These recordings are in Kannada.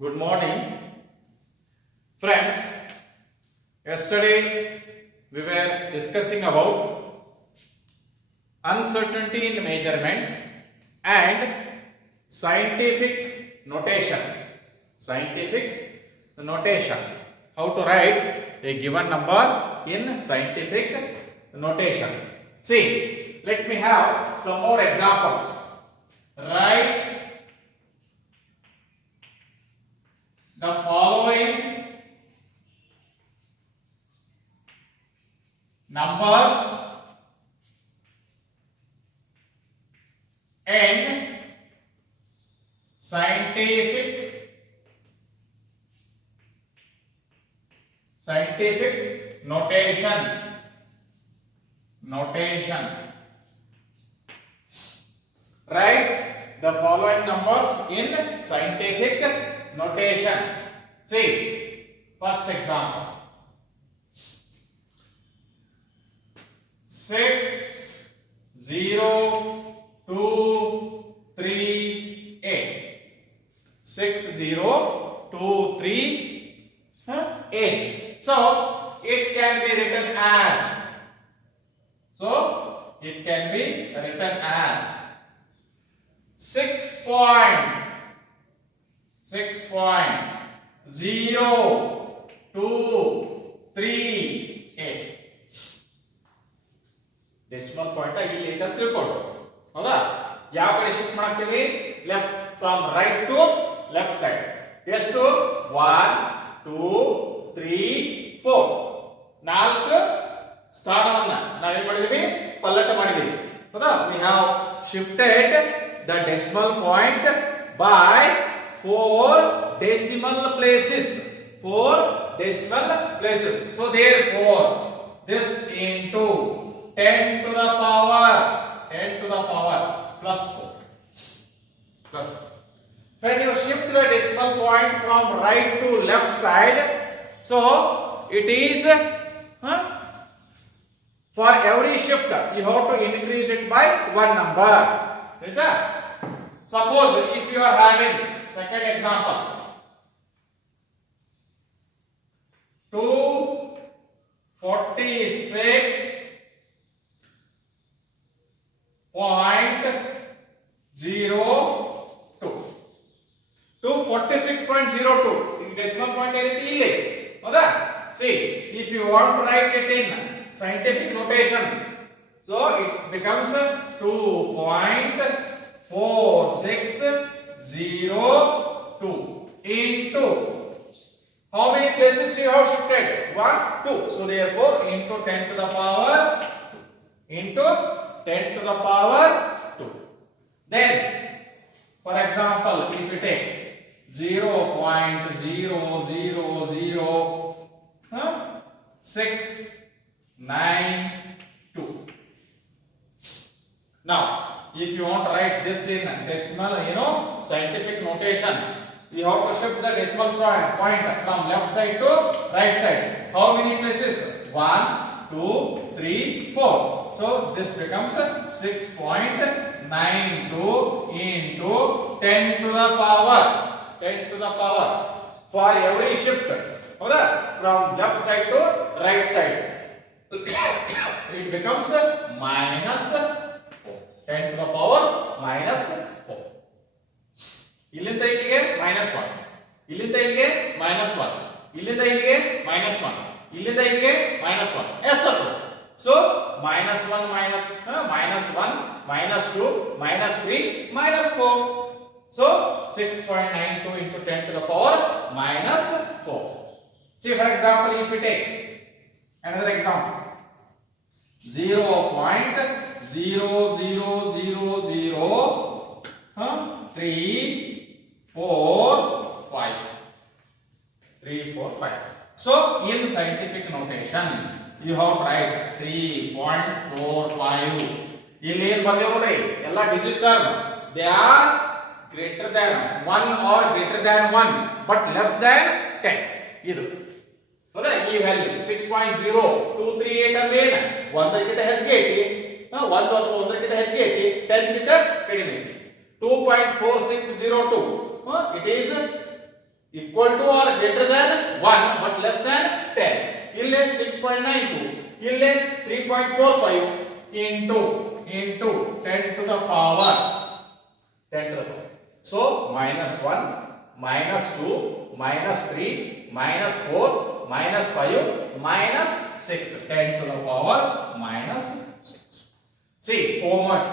Good morning, friends. Yesterday we were discussing about uncertainty in measurement and scientific notation. Scientific notation. How to write a given number in scientific notation. See, let me have some more examples. Write the following numbers in scientific notation. Write the following numbers in scientific notation. See, first example. 6 0 2 3 8. 6 0 2 3 8. So it can be written as 6.0238. Decimal point ಇಲ್ಲಿ ಅಂತ ತಿಳ್ಕೊಂಡು ಹೌದಾ ಯಾವ ಕಡೆ ಶಿಫ್ಟ್ ಮಾಡ್ತೀವಿ left from right to left side ಎಷ್ಟು 1 2 3 4 ನಾಲ್ಕು ಸ್ಥಾನವನ್ನ ನಾವೇನ್ ಮಾಡಿದೀವಿ ಪಲ್ಲಟ ಮಾಡಿದೀವಿ ಹೌದಾ we have shifted the decimal point by 4 decimal places so therefore this into 10 to the power plus 4 when you shift the decimal point from right to left side so it is for every shift you have to increase it by one number right? Suppose if you are having second example 246.02 decimal point ಏನೈತಿ ಇಲ್ಲಿ ಹೌದಾ see if you want to write it in scientific notation so it becomes 2.4602 into how many places you have shifted 1 2 so therefore into 10 to the power 2 then for example if you take 0.0000692 now if you want to write this in decimal scientific notation you have to shift the decimal point from left side to right side how many places 1 2 3 4 so this becomes 6.92 into 10 to the power for every shift from left side to right side it becomes minus 4 10 to the power minus 4 ಇಲ್ಲಿಂದ ಇಲ್ಲಿಗೆ -1 ಇಲ್ಲಿಂದ ಇಲ್ಲಿಗೆ -1 ಇಲ್ಲಿಂದ ಇಲ್ಲಿಗೆ -1 ಇಲ್ಲಿಂದ ಇಲ್ಲಿಗೆ -1 ಎಷ್ಟು so -1 -2 -3 -4 so 6.92 into 10 to the power -4 see for example if we take another example 0.0000345 so in scientific notation you have to write 3.45 ಇಲ್ಲಿ ಏನು ಬರ್ದೇವು ನೋಡ್ರಿ ಎಲ್ಲ digit term they are greater than 1 or greater than 1 but less than 10 ಇದು ಹೌದಾ ಈ ವ್ಯಾಲ್ಯೂ 6.0238 ಅಂದ್ರೆ ಏನು 1 ಕ್ಕಿಂತ ಹೆಚ್ಚಿಗೆ ಐತಿ 1 ಅಥವಾ 1 ಕ್ಕಿಂತ ಹೆಚ್ಚಿಗೆ ಐತಿ 10 ಕ್ಕಿಂತ ಕಡಿಮೆ ಐತಿ 2.4602 it is equal to or greater than 1 but less than 10. ಇಲ್ಲಿ 6.92, ಇಲ್ಲಿ 3.45 into 10 to the power 10 to the power. So minus 1, minus 2, minus 3, minus 4, minus 5, minus 6. 10 to the power minus 6. See, homework.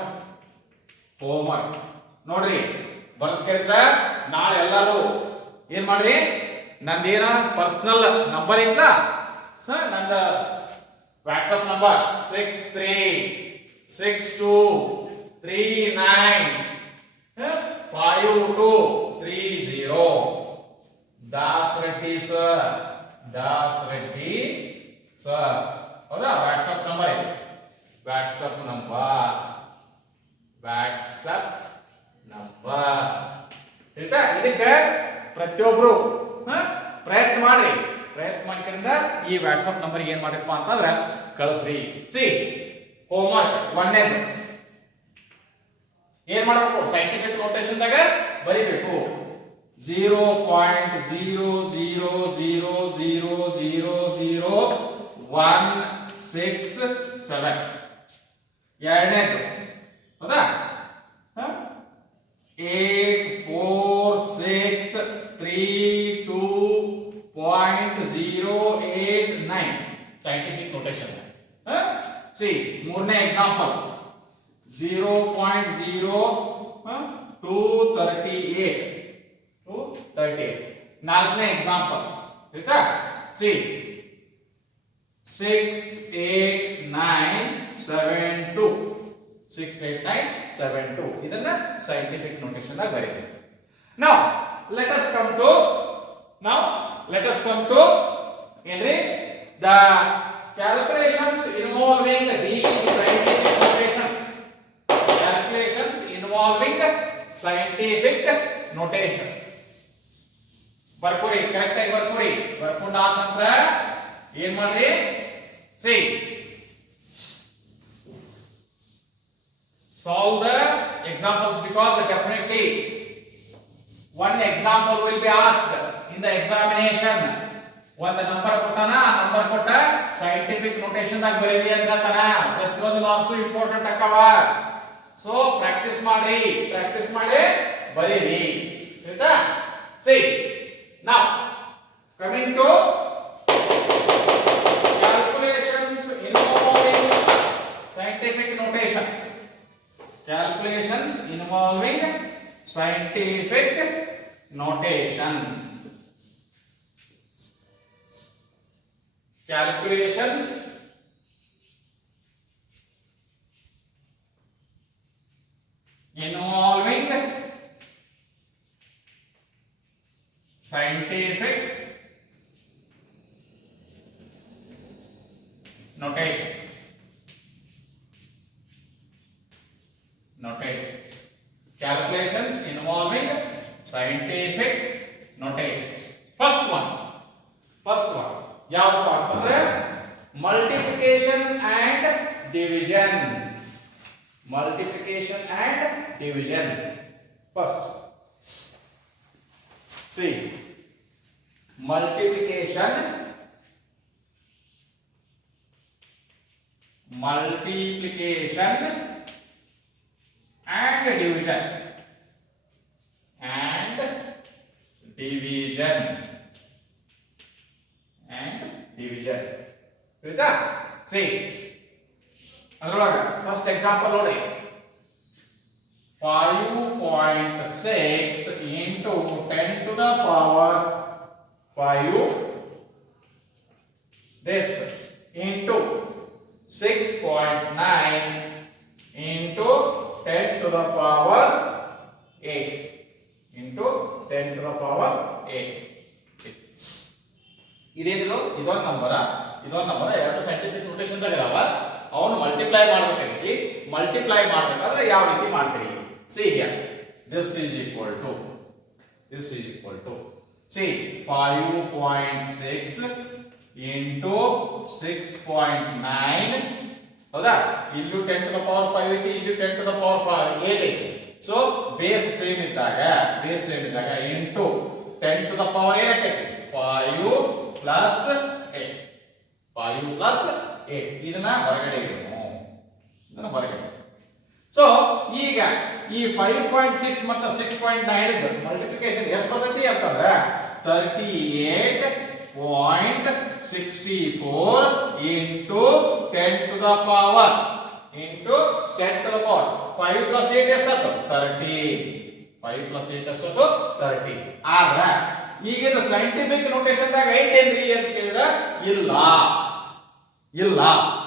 ನೋಡ್ರಿ ಬರ್ದಕ್ಕಿಂತ ನಾಳೆ ಎಲ್ಲರೂ ಏನ್ ಮಾಡ್ರಿ, ನಂದೇನ ಪರ್ಸನಲ್ ನಂಬರ್ ಇತ್ತ ನಂದ WhatsApp number 6362395230 Das Reddy sir ಹೌದಾ ವಾಟ್ಸಪ್ ನಂಬರ್ ಇದೆ. ವಾಟ್ಸಪ್ ನಂಬರ್ ಆಯ್ತಾ? ಇದಕ್ಕೆ ಪ್ರತಿಯೊಬ್ರು ಪ್ರಯತ್ನ ಮಾಡ್ರಿ. ಪ್ರಯತ್ನ ಮಾಡ್ಕೊಂಡ ಈ ವಾಟ್ಸಪ್ ನಂಬರ್ಗೆ ಏನ್ ಮಾಡಿರಪ್ಪ ಅಂತಂದ್ರೆ ಕಳಿಸ್ರಿ. ಸಿ ಹೋಮ್ವರ್ಕ್ ಒಂದೇದು ಏನ್ ಮಾಡಬೇಕು, ಸೈಂಟಿಫಿಕ್ ನೋಟೇಷನ್ದಾಗ ಬರಿಬೇಕು 0.00000167. ಎರಡನೇದು ಹೌದಾ 84632.089 ಸೈಂಟಿಫಿಕ್ ನೋಟೇಷನ್. ಸಿ ಮೂರನೇ ಎಕ್ಸಾಂಪಲ್ 0.0238. ನಾಲ್ಕನೇ ಎಕ್ಸಾಂಪಲ್ ಆಯ್ತಾ? ಸಿ 68972 ಇದನ್ನ ಸೈಂಟಿಫಿಕ್ ನೋಟೇಷನ್ ದಾಗ ಬರೀತೀವಿ. Now let us come to ಏನ್ರಿ the calculations involving these scientific notations. ಬರ್ಕೋರಿ, ಕರೆಕ್ಟ್ ಆಗಿ ಬರ್ಕೋರಿ. ಬರ್ಕೊಂಡಾದ ನಂತರ ಏನ್ ಮಾಡ್ರಿ, ಸಿ solve the examples because definitely one example will be asked in the examination. ಒಂದು ನಂಬರ್ ಕೊಡ್ತಾನ, ಆ ನಂಬರ್ ಕೊಟ್ಟ ಸೈಂಟಿಫಿಕ್ ನೋಟೇಷನ್ ದಾಗ ಬರೀರಿ ಅಂತ ಹೇಳ್ತಾನ. ಪ್ರತಿಯೊಂದು ಮಾರ್ಕ್ಸ್ ಇಂಪಾರ್ಟೆಂಟ್ ಅಕ್ಕವ. ಸೊ ಪ್ರಾಕ್ಟೀಸ್ ಮಾಡಿ ಬರೀರಿ ಆಯ್ತಾ? C now coming to calculations involving scientific notation. Calculations involving scientific notation. Calculations involving scientific notations. Calculations involving scientific notations. First one ಯಾವಪ್ಪ ಅಂತಂದ್ರೆ multiplication and division. First see multiplication and division ಆಯ್ತಾ? ಸಿ ಅದರೊಳಗ ಫಸ್ಟ್ ಎಕ್ಸಾಂಪಲ್ ನೋಡಿ 5.6 into 10 to the power 5 this into 6.9 into 10 to the power 8 into 10 to the power 8. ಇದೊಂದು ನಂಬರ್ ಎರಡು ಸೈಂಟಿಫಿಕ್ ನೋಟೇಷನ್ ದಾಗ ಇದಾವ. ಅವನು ಮಲ್ಟಿಪ್ಲೈ ಮಾಡಬೇಕಾಗಿ ಮಲ್ಟಿಪ್ಲೈ ಮಾಡಬೇಕಾದ್ರೆ ಯಾವ ರೀತಿ ಮಾಡ್ತೀರಿ? See here this is equal to see 5.6 into 6.9 ಹೌದಾ? ಇಲ್ಲೂ 10 to the power 5 ಐತಿ, ಇಲ್ಲಿ 10 to the power 8 ಐತಿ. ಸೊ ಬೇಸ್ ಸೇಮ್ ಇದ್ದಾಗ ಇಂಟು 10 to the power ಏನಾಗ್ತೈತಿ 5 plus 8 5 plus 8 ಇದನ್ನ ಹೊರಗಡೆ ಇಡೋಣ ಇದನ್ನ ಹೊರಗಡೆ ಸೊ ಈಗ ಈ 5.6 ಮತ್ತು 6.9 ಇದ್ದು ಮಲ್ಟಿಪ್ಲಿಕೇಶನ್ ಎಷ್ಟು ಬರ್ತೈತಿ ಅಂತಂದ್ರೆ 38.64 into 10 to the power into 10 to the power 5 plus 8 ಎಷ್ಟಾಯ್ತು 30 5 plus 8 ಎಷ್ಟಾಯ್ತು 30 ಆದ್ರೆ ಈಗ ಇದು ಸೈಂಟಿಫಿಕ್ ನೋಟೇಷನ್ ದಾಗ ಐತೇನ್ರಿ ಅಂತ ಕೇಳಿದ್ರೆ ಇಲ್ಲ ಇಲ್ಲ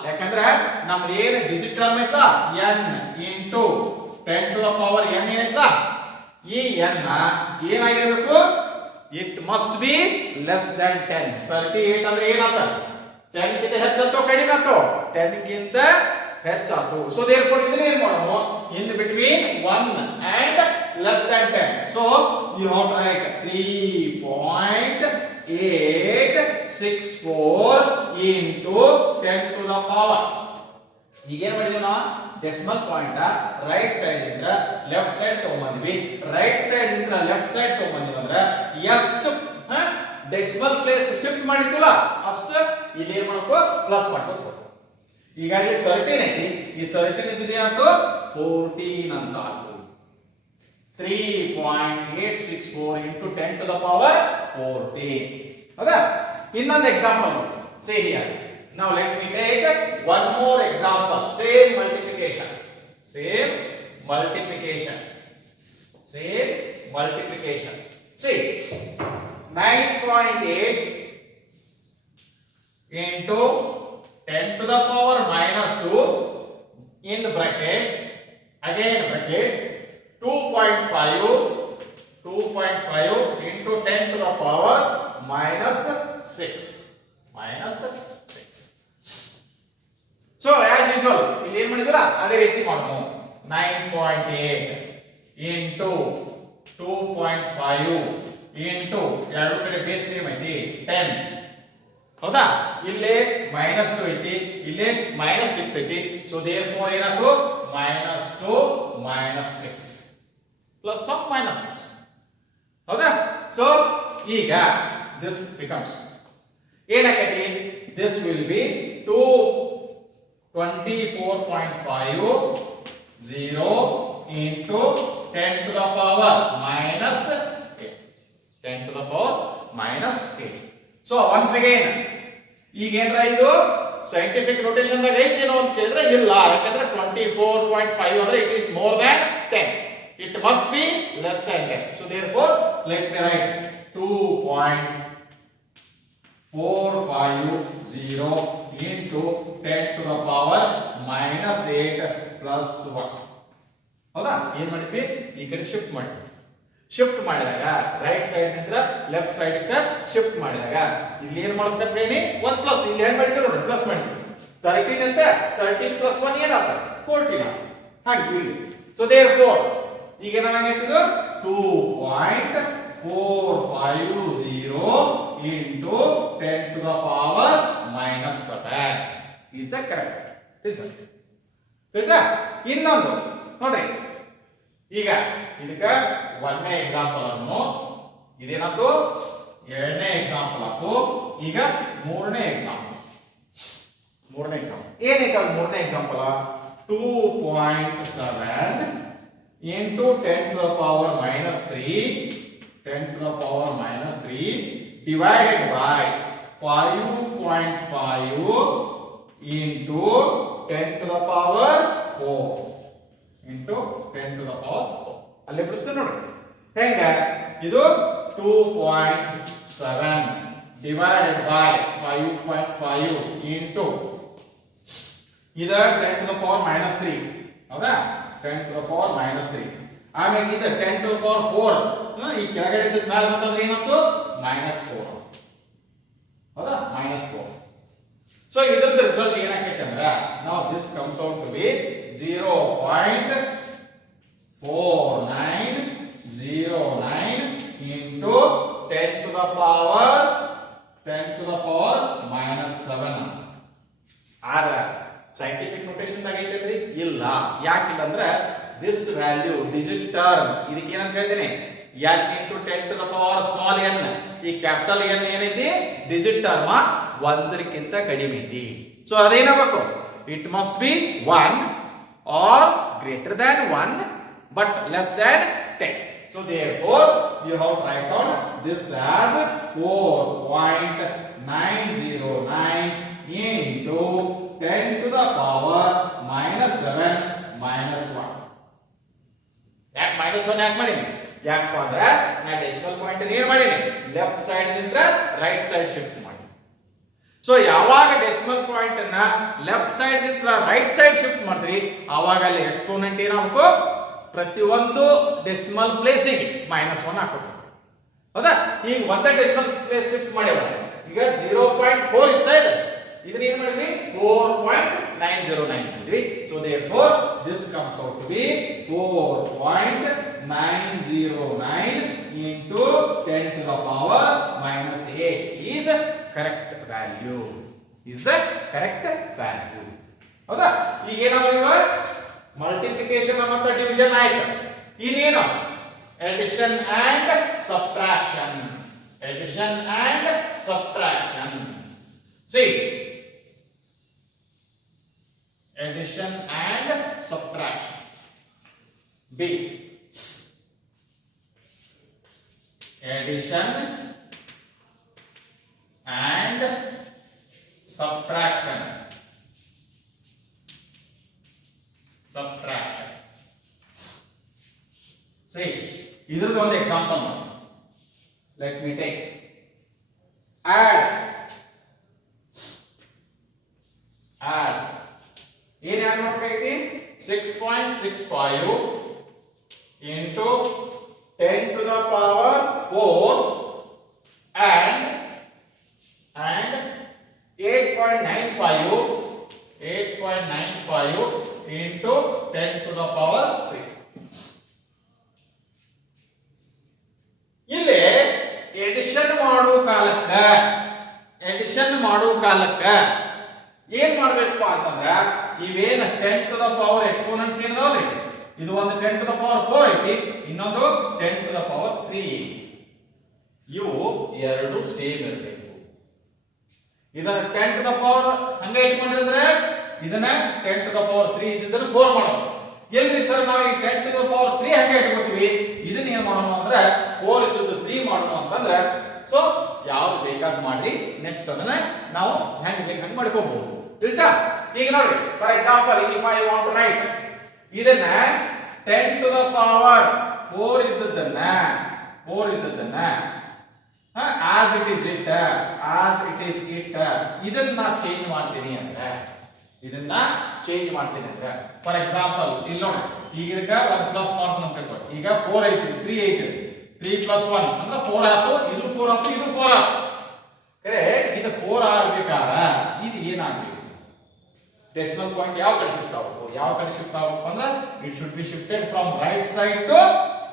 ಯಾಕಂದ್ರೆ ನಮ್ದು ಏನು ಡಿಜಿಟ್ ಟರ್ಮ್ ಐತಾ n into 10 to the power n ಏನೈತಾ ಈ n ಏನಾಗಿರಬೇಕು it must be less than 10 38 ಅಂದ್ರೆ ಏನಾತ 10 ಗಿಂತ ಹೆಚ್ಚಾತೋ ಕಡಿಮೆ ಆತೋ 10 ಗಿಂತ ಹೆಚ್ಚಾತು ಸೊ therefore ಇದನ್ನ ಏನು ಮಾಡೋಣ in between 1 and less than 10 so you have to write 3.864 into 10 to the power ಈಗ ಏನು ಮಾಡಿದ್ವಿ ನಾವು ಡೆಸಿಮಲ್ ಪಾಯಿಂಟ್ ರೈಟ್ ಸೈಡ್ ಇಂದ ಲೆಫ್ಟ್ ಸೈಡ್ ತಗೊಂಡ್ಬಂದ್ವಿ ರೈಟ್ ಸೈಡ್ ಇಂದ ಲೆಫ್ಟ್ ಸೈಡ್ ತಗೊಂಡ್ಬಂದ್ವಿ ಅಂದ್ರೆ ಎಷ್ಟು ಡೆಸಿಮಲ್ ಪ್ಲೇಸ್ ಶಿಫ್ಟ್ ಮಾಡಿದ್ವಲ್ಲ ಅಷ್ಟು ಇಲ್ಲಿ ಏನು ಮಾಡಬೇಕು ಪ್ಲಸ್ ಮಾಡ್ಬೇಕು ಈಗಾಗಲೇ 13 ಐತಿ ಈ 13 ಇದ್ದಿದೆ ಅಂತ 14 ಅಂತ ಆಯ್ತು 3.864 into 10 to the power 14 ಹೌದಾ ಇನ್ನೊಂದು example say here now let me take one more example same multiplication see (9.8) into 10 to the power minus 2 in bracket again bracket 2.5 into 10 to the power minus 6 so as usual ಇಲ್ಲಿ ಏನು ಮಾಡಿದ್ರಾ ಅದೇ ರೀತಿ ಮಾಡೋಣ 9.8 into 2.5 into ಎರಡು ಕಡೆ ಬೇಸ್ ಸೇಮ್ ಐತಿ 10 ಹೌದಾ ಇಲ್ಲಿ -2 ಐತಿ ಇಲ್ಲಿ -6 ಐತಿ ಸೊ therefore ಏನಾಯ್ತು -2 -6 plus of -6 ಹೌದಾ ಸೊ ಈಗ this becomes ಏನಾಗೈತಿ this will be 24.50 into 10 to the power minus 8 10 to the power minus 8 so once again ಈಗ ಏನ್ರ ಇದು ಸೈಂಟಿಫಿಕ್ ನೋಟೇಷನ್ ದಾಗ ಐತೇನೋ ಅಂತ ಕೇಳಿದ್ರೆ ಇಲ್ಲ ಯಾಕಂದ್ರೆ 24.5 ಅಂದ್ರೆ it is more than 10 it must be less than 10 so therefore let me write 2.450 into 10 to the power minus 8 plus 1 ಹೌದಾ ಏನು ಮಾಡಿದ್ವಿ ಈ ಕಡೆ ಶಿಫ್ಟ್ ಮಾಡಿದಾಗ ರೈಟ್ ಸೈಡ್ ನಿಂದ ಲೆಫ್ಟ್ ಸೈಡ್ ಗೆ ಶಿಫ್ಟ್ ಮಾಡಿದಾಗ ಇಲ್ಲಿ ಏನು ಮಾಡಬೇಕಂತ ಹೇಳಿ 1 ಪ್ಲಸ್ ಇಲ್ಲಿ ಏನು ಮಾಡಿದ್ವಿ ನೋಡಿ ಪ್ಲಸ್ ಮಾಡಿದ್ವಿ 13 ಅಂತ 13 plus 1 ಏನಾಗ್ತದೆ 14 ಆಗುತ್ತೆ ಹಾಗೆ ಇಲ್ಲಿ ಸೊ therefore ಈಗ ಏನಾಗೈತೆ ಇದು 2.450 into 10 to the power minus 7 is the correct result ಆಯ್ತಾ ಇನ್ನೊಂದು ನೋಡಿ ಈಗ ಇದಕ್ಕೆ ಒಂದನೇ ಎಕ್ಸಾಂಪಲ್ ಅನ್ನು ಇದೇನಾಯ್ತು ಎರಡನೇ ಎಕ್ಸಾಂಪಲ್ ಆಯ್ತು ಈಗ ಮೂರನೇ ಎಕ್ಸಾಂಪಲ್ ಏನೈತೆ ಅದು ಮೂರನೇ example 2.7 into 10 to the power minus 3 divided by 5.5 into 10 to the power 4 into 10 to the power 4 ಅಲ್ಲೇ ಪ್ರಶ್ನೆ ನೋಡಿ ಹೆಂಗ ಇದು 2.7 divided by 5.5 into ಇದು 10 to the power minus 3 ಹೌದಾ 10 to the power minus 3 ಆಮೇಲೆ ಇದು 10 to the power 4 ಈ ಕೆಳಗಡೆ ಇದ್ದ ಮೇಲೆ ಬಂತಂದ್ರೆ ಏನಾಯ್ತು -4 ಹೌದಾ -4 ಸೊ ಇದರ ರಿಸಲ್ಟ್ ಏನಾಗೈತೆ ಅಂದ್ರೆ now this comes out to be 0.4909 into 10 to the power minus 7 ಆದ್ರೆ ಸೈಂಟಿಫಿಕ್ ನೋಟೇಷನ್ ದಾಗ ಐತೇನ್ರಿ ಇಲ್ಲ ಯಾಕಿಲ್ಲ ಅಂದ್ರೆ this value digit term ಇದಕ್ಕೆ ಏನಂತ ಹೇಳ್ತೇನೆ n into 10 to the power small n. ಈ ಕ್ಯಾಪಿಟಲ್ n ಏನೈತಿ ಡಿಜಿಟ್ ಟರ್ಮ್ 1 ಕಡಿಮೆ ಐತಿ. ಸೊ ಅದೇನಾಗಬೇಕು, it must be 1 or greater than 1 but less than 10. So therefore you have to write down this as 4.909 into 10 to the power minus 7 minus 1. ಯಾಕೆ minus 1 ಯಾಕೆ ಮಾಡೀನಿ? ಯಾಕಪ್ಪ ಅಂದ್ರೆ ನಾ ಡೆಸಿಮಲ್ ಪಾಯಿಂಟ್ ಏನು ಮಾಡೀನಿ, ಲೆಫ್ಟ್ ಸೈಡ್ ದಿಂದ ರೈಟ್ ಸೈಡ್ ಶಿಫ್ಟ್ ಮಾಡಿ. ಸೊ ಯಾವಾಗ ಡೆಸಿಮಲ್ ಪಾಯಿಂಟ್ ಅನ್ನ ಲೆಫ್ಟ್ ಸೈಡ್ ದಿಂದ ರೈಟ್ ಸೈಡ್ ಶಿಫ್ಟ್ ಮಾಡಿದ್ರಿ ಆವಾಗ ಅಲ್ಲಿ ಎಕ್ಸ್ಪೋನೆಂಟ್ ಏನಾಗಬೇಕು, ಪ್ರತಿಯೊಂದು ಡೆಸಿಮಲ್ ಪ್ಲೇಸಿಗೆ -1 ಹಾಕಬೇಕು. ಹೌದಾ? ಈಗ ಒಂದೇ ಡೆಸಿಮಲ್ ಪ್ಲೇಸ್ ಶಿಫ್ಟ್ ಮಾಡ್ಯಾವ. ಈಗ 0.4 ಇತ್ತಾ ಇದೆ, ಇದನ್ನ ಏನು ಮಾಡಿದ್ವಿ 4.909 ಮಾಡಿದ್ವಿ. So therefore this comes out to be 4.909 into 10 to the power minus 8 is correct value. Is the correct value. ಹೌದಾ? ಈಗ ಏನಾದ್ರು ಮಲ್ಟಿಪ್ಲಿಕೇಶನ್ ಮತ್ತು ಡಿವಿಷನ್ ಆಯ್ತು. ಇನ್ನೇನು addition and subtraction. Addition and subtraction. See, addition and subtraction. B. Addition and subtraction. Subtraction. See, ಇದ್ರದ್ದು ಒಂದು ಎಕ್ಸಾಂಪಲ್ ನೋಡಿ. Let me take. Add. ಏನು add ಮಾಡಬೇಕೈತಿ, 6.65 into 10 to the power 4 and 8.95 into 10 to the power 3. ಇಲ್ಲಿ ಎಡಿಷನ್ ಮಾಡುವ ಕಾಲಕ್ಕ ಏನ್ ಮಾಡ್ಬೇಕಪ್ಪ ಅಂತಂದ್ರ ಇವೇನು 10 to the power ಎಕ್ಸ್ಪೋನೆಂಟ್ಸ್ ಏನಿದಾವಲ್ರಿ, ಇದು ಒಂದು 10 to the power 4 ಐತಿ, ಇನ್ನೊಂದು 10 to the power 3 ಐತಿ. ಇವು ಎರಡು ಸೇಮ್ ಇರಬೇಕು. ಇದನ್ನ 10 to the power ಹಂಗೆ ಇಟ್ಕೊಂಡಿದ್ರೆ ಇದನ್ನ 10 to the power 3 ಇದ್ದಿದ್ರೆ 4 ಮಾಡೋದು. ಎಲ್ರಿ ಸರ್ ನಾವು ಈ 10 to the power 3 ಹಂಗೆ ಇಟ್ಕೊತೀವಿ, ಇದನ್ನ ಏನ್ ಮಾಡೋಣ ಅಂದ್ರೆ 4 ಇದ್ದದ್ದು 3 ಮಾಡೋಣ ಅಂತಂದ್ರೆ ಸೊ ಯಾವ್ದು ಬೇಕಾದ್ ಮಾಡ್ರಿ, ನೆಕ್ಸ್ಟ್ ಅದನ್ನ ನಾವು ಹೆಂಗ್ ಬೇಕು ಹಂಗೆ ಮಾಡ್ಕೋಬಹುದು. ತಿಳಿತಾ? ಈಗ ನೋಡ್ರಿ, for example if I want to write ಇದನ್ನ 10 to the power 4 ಇದ್ದದ್ದನ್ನ as it is it ಇದನ್ನ ನಾ ಚೇಂಜ್ ಮಾಡ್ತೀನಿ ಅಂದ್ರೆ ಫಾರ್ ಎಕ್ಸಾಂಪಲ್ ಇಲ್ಲಿ ನೋಡಿ, ಈಗ ಇದಕ್ಕೆ ಒಂದು ಪ್ಲಸ್ ಮಾಡ್ತೀನಿ ಅಂತ ತಿಳ್ಕೊಳ್ಳಿ. ಈಗ 4 ಐತಿ, 3 ಐತಿ, 3 + 1 ಅಂದ್ರೆ 4 ಆಯ್ತು, ಇದು 4 ಆಯ್ತು, ಇದು 4 ಆಯ್ತು. ಕರೆ ಇದು 4 ಆಗಬೇಕಾರ ಇದು ಏನಾಗಬೇಕು, ಡೆಸಿಮಲ್ ಪಾಯಿಂಟ್ ಯಾವ ಕಡೆ ಶಿಫ್ಟ್ ಆಗಬೇಕು ಅಂದ್ರೆ it should be shifted from right side to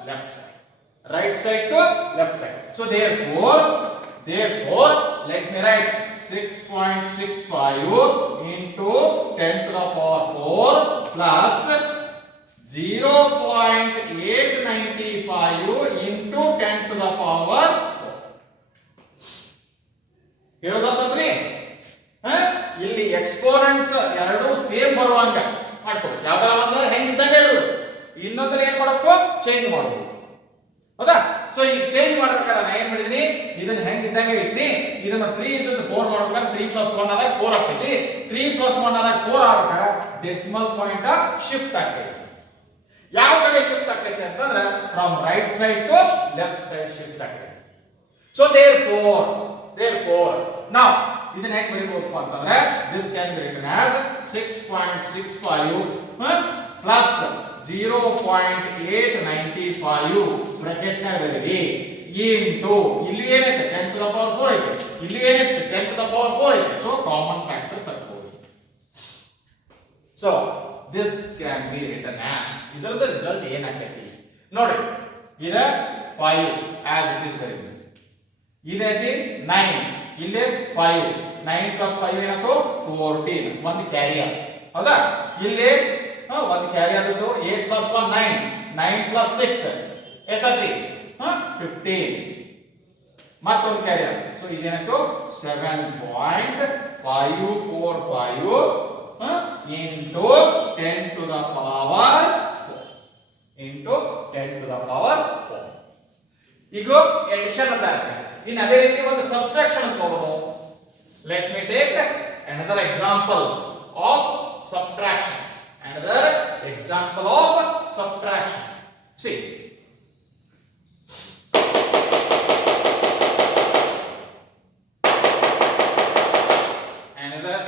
left side. So therefore let me write 6.65 into 10 to the power 4 plus 0.895 into 10 to the power 4. ಹೇಳೋದಾದ್ರಿ ಇಲ್ಲಿ ಎಕ್ಸ್ಪೋನೆಂಟ್ಸ್ ಎರಡು ಸೇಮ್ ಬರುವಂಗ ಮಾಡ್ಕೋ. ಯಾವ್ದಾರ ಒಂದು ಹೆಂಗಿದ್ದಾಗ ಹೇಳುದು, ಇನ್ನೊಂದ್ರ ಏನ್ ಮಾಡಬೇಕು, ಚೇಂಜ್ ಮಾಡೋದು. ಹೌದಾ? ಸೊ ಈಗ ಚೇಂಜ್ ಮಾಡ್ಬೇಕಾದ್ರೆ ನಾ ಏನ್ ಮಾಡಿದೀನಿ, ಇದನ್ನ ಹೆಂಗಿದ್ದಂಗೆ ಇಟ್ನಿ, ಇದನ್ನ 3 ಇದ್ದದ್ದು 4 ಮಾಡ್ಬೇಕಾದ್ರೆ 3 + 1 ಆದಾಗ 4 ಆಗ್ತೈತಿ. 3 + 1 ಆದಾಗ 4 ಆಗ್ಬೇಕಾದ್ರೆ ಡೆಸಿಮಲ್ ಪಾಯಿಂಟ್ ಶಿಫ್ಟ್ ಆಗ್ತೈತಿ. ಯಾವ ಕಡೆ ಶಿಫ್ಟ್ ಆಗ್ತೈತಿ ಅಂತಂದ್ರೆ from right side to left side shift ಆಗ್ತೈತಿ. ಸೊ therefore now ಇದನ್ನ ಹೇಗೆ ಬರೀಬಹುದು ಅಂತಂದ್ರೆ this can be written as 6.65 plus 0.895 bracket ನಾಗರಿಗೆ into ಇಲ್ಲಿ ಏನೈತೆ 10 to the power 4 ಐತೆ, ಇಲ್ಲಿ ಏನೈತೆ 10 to the power 4 ಐತೆ. ಸೊ ಕಾಮನ್ ಫ್ಯಾಕ್ಟರ್ ತಕ್ಕೋಬಹುದು. So this can be written as ಇದರದ ರಿಸಲ್ಟ್ ಏನಾಗ್ತೈತಿ ನೋಡಿ, ಇದ 5 as it is ಬರೀಬಹುದು. ಇದೈತಿ 9, ಇಲ್ಲಿ 5, 9 + 5 ಏನಾಯ್ತು 14, ಒಂದು ಕ್ಯಾರಿಯರ್. ಹೌದಾ? ಇಲ್ಲಿ ಒಂದು ಕ್ಯಾರಿಯರ್ ಅದು 8 + 1 9, 9 + 6 ಎಷ್ಟಾಯ್ತು 15 ಮತ್ತೊಂದು carrier so ಇದೇನಾಯ್ತು 7.545 into 10 to the power 4 into 10 to the power 4 ಈಗ ಎಡಿಷನ್ ಅಂತ ಇನ್ನು ಅದೇ ರೀತಿ ಒಂದು ಸಬ್ಟ್ರಾಕ್ಷನ್ ಅಂತ ನೋಡೋಣ let me take another example of subtraction another example of subtraction see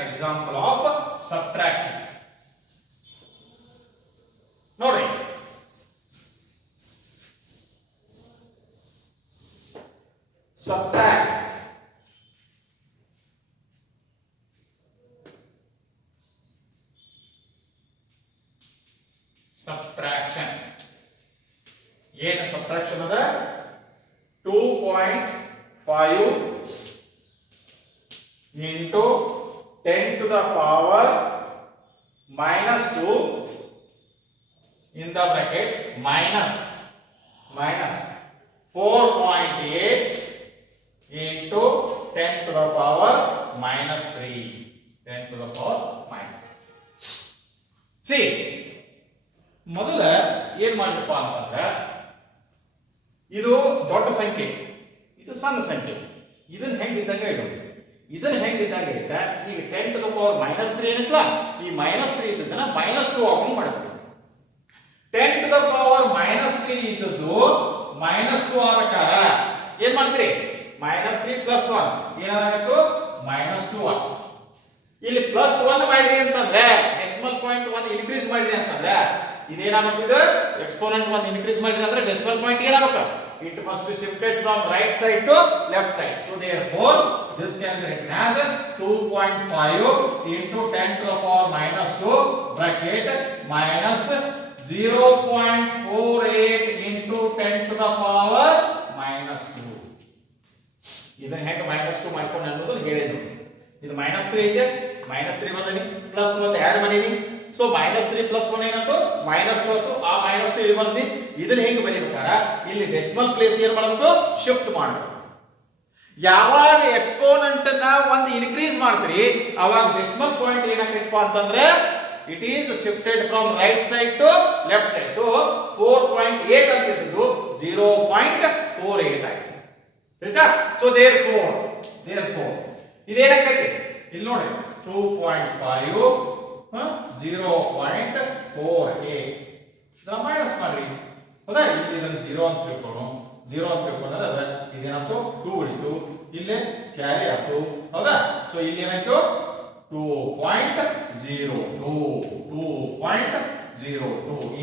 example of subtraction ನೋಡಿ subtract subtraction ಏನು subtraction ಅದ 2.5 into 10 to the power minus 2 in the bracket minus 4.8 into 10 to the power minus 3 10 to the power minus 3 see ಮೊದಲ ಏನು ಮಾಡಬೇಕು ಅಂತಂದ್ರೆ ಇದು ದೊಡ್ಡ ಸಂಖ್ಯೆ ಇದು ಸಣ್ಣ ಸಂಖ್ಯೆ ಇದನ್ನ ಹೆಂಗಿದ್ದಂಗೆ ಇಡೋದು ಇದನ್ನ ಹೆಂಗಿದ್ದಂಗೆ ಐತೆ ಈಗ 10 to the power minus 3 ಏನಂತಲ್ಲ ಈ minus 3 ಇದ್ದದನ್ನ minus 2 ಆಗಿ ಮಾಡಬೇಕು 10 to the power minus 3 ಇದ್ದದ್ದು minus 2 ಆಗಬೇಕಾರ ಏನು ಮಾಡ್ತೀರಿ minus 3 plus 1 ಏನಾಗುತ್ತೆ minus 2 ಇಲ್ಲಿ plus 1 ಮಾಡಿರಿ ಅಂತಂದ್ರೆ ಡೆಸಿಮಲ್ ಪಾಯಿಂಟ್ 1 ಇನ್ಕ್ರೀಸ್ ಮಾಡಿರಿ ಅಂತಂದ್ರೆ ಇದೇನಾಗಬೇಕು ಇದು ಎಕ್ಸ್ಪೋನೆಂಟ್ 1 ಇನ್ಕ್ರೀಸ್ ಮಾಡಿರಿ ಅಂದ್ರೆ ಡೆಸಿಮಲ್ ಪಾಯಿಂಟ್ ಏನಾಗಬೇಕು it must be shifted from right side to left side so therefore this can be written as 2.5 into 10 to the power minus 2 bracket minus 0.48 into 10 to the power minus 2 ಇದನ್ನ ಹೇಗೆ minus 2 ಮಾಡ್ಕೊಂಡು ಅನ್ನೋದು ಹೇಳಿದ್ರು ಇದು minus 3 ಇದೆ minus 3 ಬಂದನಿ plus 1 ಆಡ್ ಮಾಡೀನಿ ಸೊ minus 3 plus 1 ಏನಾಯ್ತು minus 2 ಆಯ್ತು ಆ minus 2 ಇಲ್ಲಿ ಬಂದಿ ಇದನ್ನ ಹೇಗೆ ಬರೀಬೇಕಾರ ಇಲ್ಲಿ ಡೆಸಿಮಲ್ ಪ್ಲೇಸ್ ಏನು ಮಾಡಬೇಕು ಶಿಫ್ಟ್ ಮಾಡಬೇಕು ಯಾವಾಗ ಎಕ್ಸ್ಪೋನೆಂಟ್ ನ ಒಂದು ಇನ್ಕ್ರೀಸ್ ಮಾಡ್ತೀರಿ ಅವಾಗ ಡೆಸಿಮಲ್ ಪಾಯಿಂಟ್ ಏನಾಗ್ತೈತಪ್ಪ ಅಂತಂದ್ರೆ it is shifted from right side to left side so 4.8 ಅಂತ ಇದ್ದದ್ದು 0.48 ಆಯ್ತು ಆಯ್ತಾ ಸೊ therefore ಇದೇನಾಗ್ತೈತಿ ಇಲ್ಲಿ ನೋಡಿ 2.5 0.48 ಇದನ್ನ ಮೈನಸ್ ಮಾಡ್ರಿ ಹೌದಾ ಇಲ್ಲಿ ಇದನ್ನ 0 ಅಂತ ತಿಳ್ಕೊಳ್ಳೋಣ 0 ಅಂತ ತಿಳ್ಕೊಂಡ್ರೆ ಅದ್ರ ಇದೇನಾಯ್ತು 2 ಉಳಿತು ಇಲ್ಲೇ ಕ್ಯಾರಿ ಆಯ್ತು ಹೌದಾ ಸೊ ಇಲ್ಲಿ ಏನಾಯ್ತು 2.02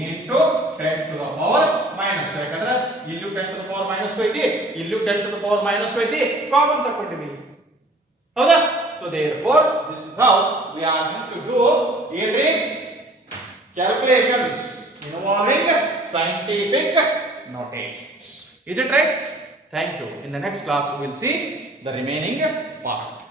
into 10 to the power minus 2 ಯಾಕಂದ್ರೆ ಇಲ್ಲೂ 10 to the power minus 2 ಐತಿ ಇಲ್ಲೂ 10 to the power minus 2 ಐತಿ ಕಾಮನ್ ತಗೊಂಡಿವಿ ಹೌದಾ so therefore this is how we are going to do calculations involving scientific notations is it right thank you in the next class we will see the remaining part